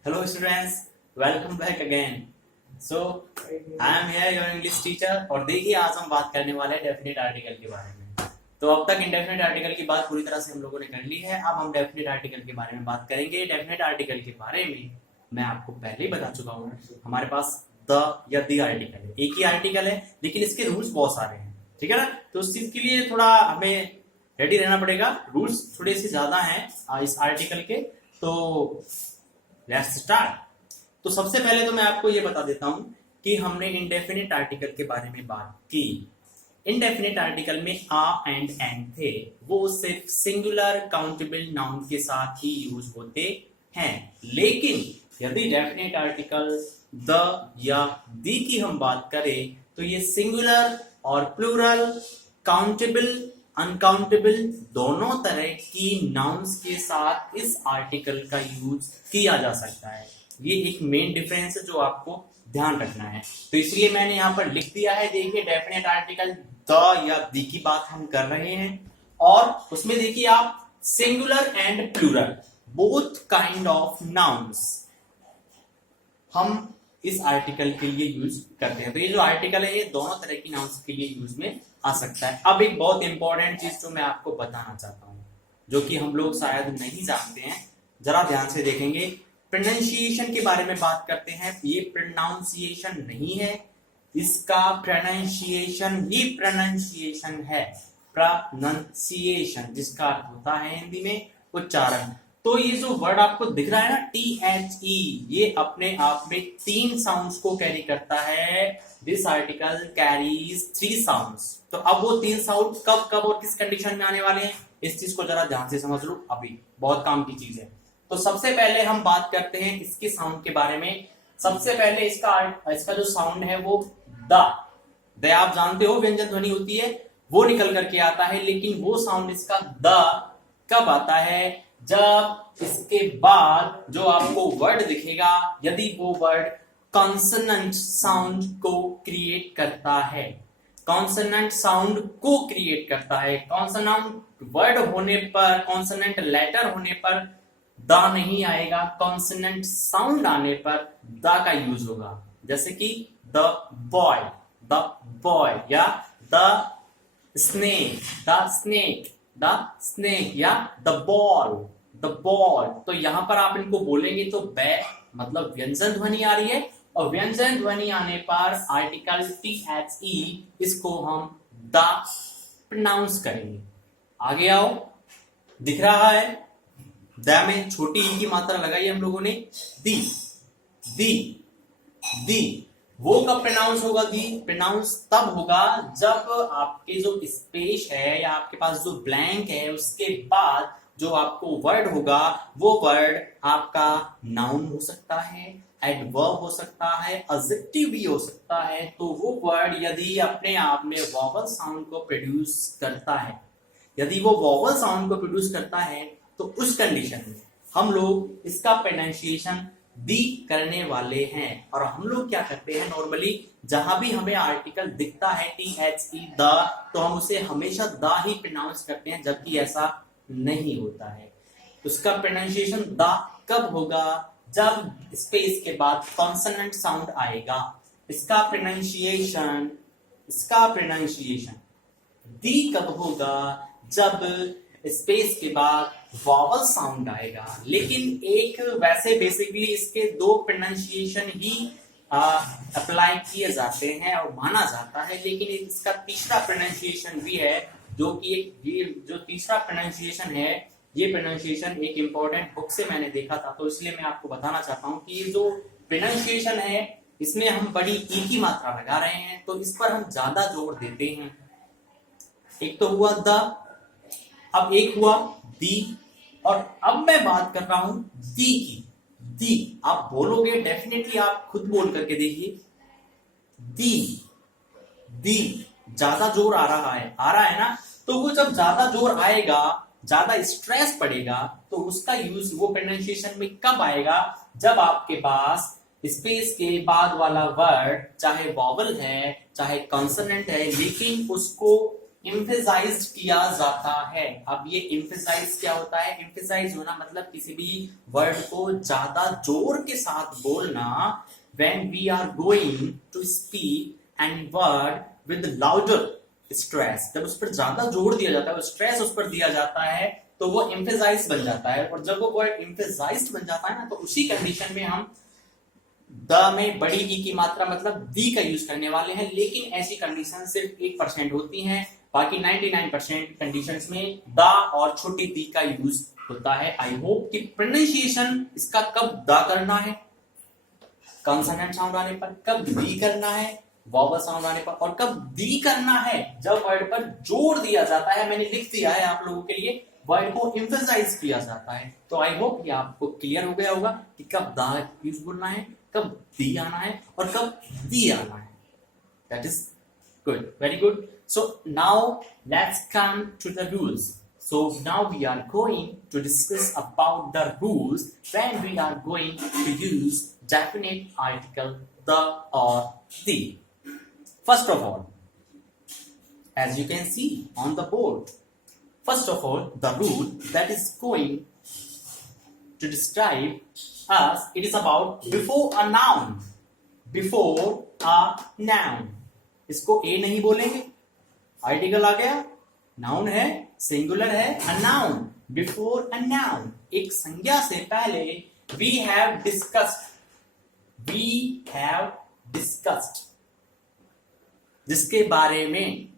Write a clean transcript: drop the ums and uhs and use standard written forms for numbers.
Hello students, welcome back again. So I am here your English teacher और देखिए आज हम बात करने वाले हैं डेफिनेट आर्टिकल के बारे में। तो अब तक इंडेफिनेट आर्टिकल की बात पूरी तरह से हम लोगों ने कर ली है। अब हम डेफिनेट आर्टिकल के बारे में बात करेंगे। डेफिनेट आर्टिकल के बारे में मैं आपको पहले ही बता चुका हूँ, हमारे पास द या दी आर्टिकल है, एक ही आर्टिकल है लेकिन इसके रूल्स बहुत सारे हैं, ठीक है ना। तो उस चीज के लिए थोड़ा हमें रेडी रहना पड़ेगा, रूल्स थोड़े से ज्यादा हैं इस आर्टिकल के। तो लेट्स स्टार्ट। तो सबसे पहले तो मैं आपको ये बता देता हूं कि हमने इंडेफिनिट आर्टिकल के बारे में बात की। इंडेफिनिट आर्टिकल में आ एंड एंड थे, वो सिर्फ सिंगुलर काउंटेबल नाउन के साथ ही यूज होते हैं। लेकिन यदि डेफिनेट आर्टिकल द या दी की हम बात करें तो ये सिंगुलर और प्लूरल, काउंटेबल, अनकाउंटेबल दोनों तरह की नाउन्स के साथ इस आर्टिकल का यूज किया जा सकता है। ये एक मेन डिफरेंस है जो आपको ध्यान रखना है। तो इसलिए मैंने यहां पर लिख दिया है, देखिए डेफिनेट आर्टिकल द या दी की बात हम कर रहे हैं और उसमें देखिए आप singular and plural both kind of nouns हम इस आर्टिकल के लिए यूज करते हैं। तो ये जो आर्टिकल है ये दोनों तरह की नाउन्स के लिए यूज में आ सकता है। अब एक बहुत इंपॉर्टेंट चीज जो मैं आपको बताना चाहता हूं, जो कि हम लोग शायद नहीं जानते हैं, जरा ध्यान से देखेंगे। प्रोनाउंसिएशन के बारे में बात करते हैं। ये प्रोनाउंसिएशन नहीं है, इसका प्रोनाउंसिएशन ही प्रोनाउंसिएशन है। प्रोनाउंसिएशन जिसका अर्थ होता है हिंदी में उच्चारण। तो ये जो वर्ड आपको दिख रहा है ना THE, ये अपने आप में 3 साउंड्स को कैरी करता है। This article carries 3 sounds. तो अब वो 3 साउंड कब कब और किस कंडीशन में आने वाले हैं, इस चीज को जरा ध्यान से समझ लो, अभी बहुत काम की चीज है। तो सबसे पहले हम बात करते हैं इसके साउंड के बारे में। सबसे पहले इसका जो साउंड है वो द आप जानते हो व्यंजन ध्वनि होती है, वो निकल करके आता है। लेकिन वो साउंड इसका द कब आता है, जब इसके बाद जो आपको वर्ड दिखेगा यदि वो वर्ड कॉन्सोनेंट साउंड को क्रिएट करता है। कॉन्सोनेंट साउंड को क्रिएट करता है। कॉन्सोनेंट वर्ड होने पर, कॉन्सोनेंट लेटर होने पर द नहीं आएगा, कॉन्सोनेंट साउंड आने पर द का यूज होगा। जैसे कि द बॉय या द स्नेक या द बॉल। तो यहां पर आप इनको बोलेंगे तो बै मतलब व्यंजन ध्वनि आ रही है, और व्यंजन ध्वनि आने पर आर्टिकल THE इसको हम द प्रोनाउंस करेंगे। आगे आओ, दिख रहा है द में छोटी ई की मात्रा लगाई हम लोगों ने, दी वो कब प्रोनाउंस होगा? दी प्रोनाउंस तब होगा जब आपके जो स्पेस है या आपके पास जो ब्लैंक है उसके बाद जो आपको वर्ड होगा वो वर्ड आपका नाउन हो सकता है, एडवर्ब हो सकता है, एडजेक्टिव भी हो सकता है। तो वो वर्ड यदि अपने आप में वॉवल साउंड को प्रोड्यूस करता है, यदि वो वॉवल साउंड को प्रोड्यूस करता है तो उस कंडीशन में हम लोग इसका प्रोनाउंसिएशन दी करने वाले हैं। और हम लोग क्या करते हैं, नॉर्मली जहां भी हमें आर्टिकल दिखता है THE द, तो हम उसे हमेशा द ही प्रोनाउंस करते हैं, जबकि ऐसा नहीं होता है। उसका प्रोनाउंसिएशन द कब होगा, जब स्पेस के बाद कॉन्सोनेंट साउंड आएगा। इसका प्रोनाउंसिएशन दी कब होगा, जब स्पेस के बाद वॉवल साउंड आएगा। लेकिन एक वैसे बेसिकली इसके 2 प्रोनाउंसिएशन ही अप्लाई किए जाते हैं और माना जाता है, लेकिन इसका तीसरा प्रोनाउंसिएशन भी है, जो कि ये जो तीसरा प्रोनाउंसिएशन है, ये प्रोनाउंसिएशन एक इंपॉर्टेंट बुक से मैंने देखा था, तो इसलिए मैं आपको बताना चाहता हूं कि ये जो प्रोनाउंसिएशन है इसमें हम बड़ी ई की मात्रा लगा रहे हैं, तो इस पर हम ज्यादा जोर देते हैं। एक तो हुआ द, अब एक हुआ दी, और अब मैं बात कर रहा हूं दी की। दी आप बोलोगे, डेफिनेटली आप खुद बोल करके देखिए, दी ज्यादा जोर आ रहा है ना। तो वो जब ज्यादा जोर आएगा, ज्यादा स्ट्रेस पड़ेगा, तो उसका यूज वो प्रोनाउंसिएशन में कब आएगा, जब आपके पास स्पेस के बाद वाला वर्ड चाहे वॉवल है चाहे कॉन्सोनेंट है, लेकिन उसको एम्फेसाइज किया जाता है। अब ये एम्फेसाइज क्या होता है? एम्फेसाइज होना मतलब किसी भी वर्ड को ज्यादा जोर के साथ बोलना। When we are going to speak any word with louder stress, जब उस पर ज्यादा जोर दिया जाता है, स्ट्रेस उस पर दिया जाता है, तो वो एम्फेसाइज बन जाता है। और जब वो वर्ड एम्फेसाइज बन जाता है ना, तो उसी कंडीशन में हम द में बड़ी ई की मात्रा मतलब दी का यूज करने वाले हैं। लेकिन ऐसी कंडीशन सिर्फ 1% होती हैं, बाकी 99% कंडीशंस में द और छोटी दी का यूज होता है। आई होप कि प्रोनाउंसिएशन इसका कब द करना है कॉन्सोनेंट साउंड आने पर, कब दी करना है वॉवल साउंड आने पर, और कब दी करना है जब वर्ड पर जोर दिया जाता है। मैंने लिख दिया है आप लोगों के लिए, वर्ड को एम्फसाइज किया जाता है। तो आई होप ये आपको क्लियर हो गया होगा कि कब द यूज बोलना है, कब दी आना है और कब दी आना है। That is good, very good. So now let's come to the rules. So now we are going to discuss about the rules when we are going to use definite article the or the. First of all, as you can see on the board, first of all, the rule that is going to describe us, it is about before a noun. Before a noun. इसको a नहीं बोलेंगे, article आ गया, noun है, singular है, a noun. Before a noun, एक संज्ञा से पहले वी हैव डिस्कस्ड, जिसके बारे में